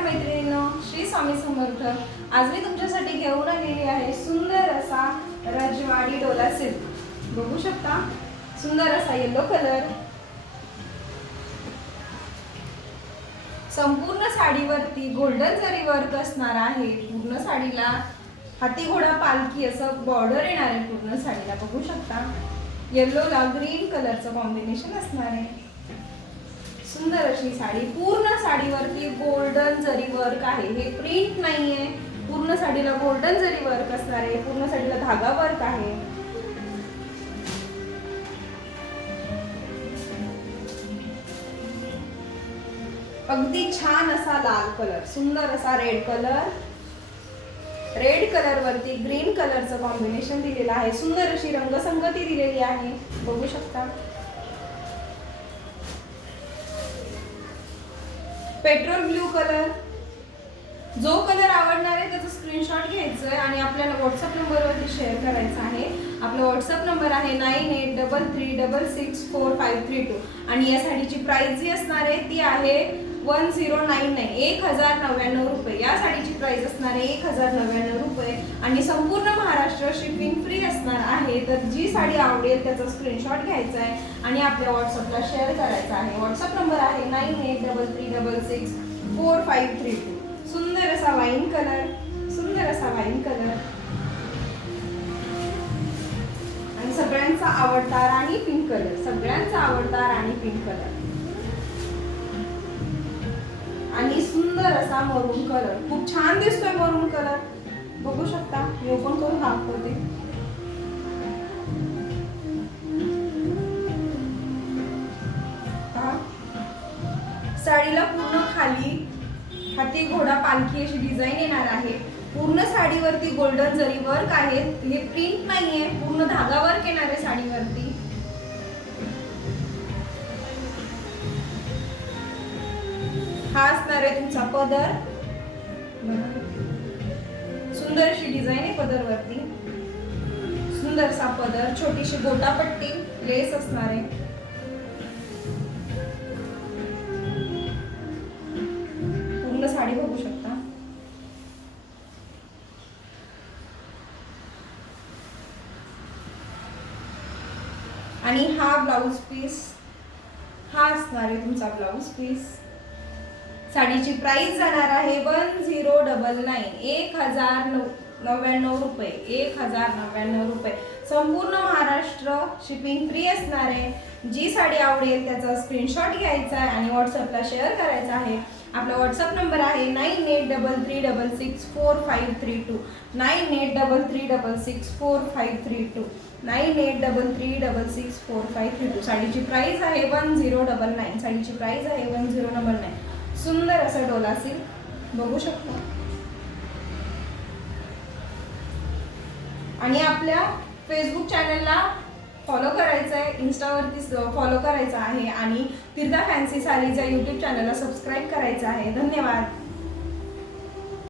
नमस्कार मैत्रिणींनो, श्री स्वामी समर्थ। आज मी तुमच्यासाठी घेऊन आलेली आहे सुंदर असा रजवाडी डोला सिल्क। बघू शकता, सुंदर असा येलो कलर। संपूर्ण साडीवरती गोल्डन जरी वर्क असणार आहे। पूर्ण साडीला हाती घोडा पालखी असं बॉर्डर येणार आहे पूर्ण साडीला। बघू शकता, येल्लोला ग्रीन कलरचं कॉम्बिनेशन असणार आहे। सुंदर अशी साडी, पूर्ण साडीवरती गोल्डन जरी वर्क आहे। हे प्रिंट नाहीये, पूर्ण साडीला गोल्डन जरी वर्क असणार आहे। पूर्ण साडीला धागा वर्क आहे। अगदी छान असा लाल कलर, सुंदर असा रेड कलर। रेड कलर वरती ग्रीन कलरचं कॉम्बिनेशन दिलेलं आहे। सुंदर अशी रंगसंगती दिलेली आहे, बघू शकता। पेट्रोल ब्लू कलर, जो कलर आवडणार आहे त्याचा स्क्रीनशॉट घ्यायचा आहे आणि आपल्याला व्हॉट्सअप नंबरवरती शेअर करायचा आहे। आपला व्हॉट्सअप नंबर आहे 9833664532 आणि या साडीची प्राइस जी असणार आहे ती आहे 1099 1099 रुपये। या साडीची प्राइस असणार आहे 1099 रुपये आणि संपूर्ण महाराष्ट्र शिपिंग फ्री असणार आहे। तर जी साडी आवडेल त्याचा स्क्रीनशॉट घ्यायचा आहे आणि आपल्या व्हॉट्सअपला शेअर करायचा आहे। व्हॉट्सअप नंबर आहे 9833664532। सुंदर असा वाईन कलर, सुंदर असा वाईन कलर आणि सगळ्यांचा आवडता राणी पिंक कलर, सगळ्यांचा आवडता राणी पिंक कलर आणि सुंदर असा मरून कलर। खूप छान दिसतोय मरून कलर, बघू शकता। मी ओपन करून दाखवते। साडीला पूर्ण खाली हाती घोडा पालखी अशी डिझाईन येणार आहे। पूर्ण साडीवरती गोल्डन जरी वर्क आहे। हे प्रिंट नाहीये, पूर्ण धागा वर्क येणार आहे साडीवरती। हा असणार आहे तुमचा पदर। सुंदर अशी डिझाईन आहे पदरवरती, सुंदरसा पदर, छोटीशी गोटापट्टी लेस असणार आहे। पूर्ण साडी बघू शकता। आणि हा ब्लाउज पीस, हा असणार आहे तुमचा ब्लाउज पीस। साडीची प्राइस जाणार आहे 1099 1099 रुपये, 1099 रुपये। संपूर्ण महाराष्ट्र शिपिंग फ्री असणार आहे। जी साडी आवडेल त्याचा स्क्रीनशॉट घ्यायचा आहे आणि व्हॉट्सअपला शेअर करायचा आहे। आपला व्हॉट्सअप नंबर आहे 9833664532 9833664532 9833664532। साडीची प्राइस आहे 1099, साडीची प्राइस आहे 1099। सुंदर असं डोला सिल्क, बघू शकता। आणि आपल्या फेसबुक चॅनलला फॉलो करायचं आहे, इन्स्टावरती फॉलो करायचं आहे आणि तीर्था फॅन्सी साडीच्या यूट्यूब चॅनलला सबस्क्राईब करायचं आहे। धन्यवाद।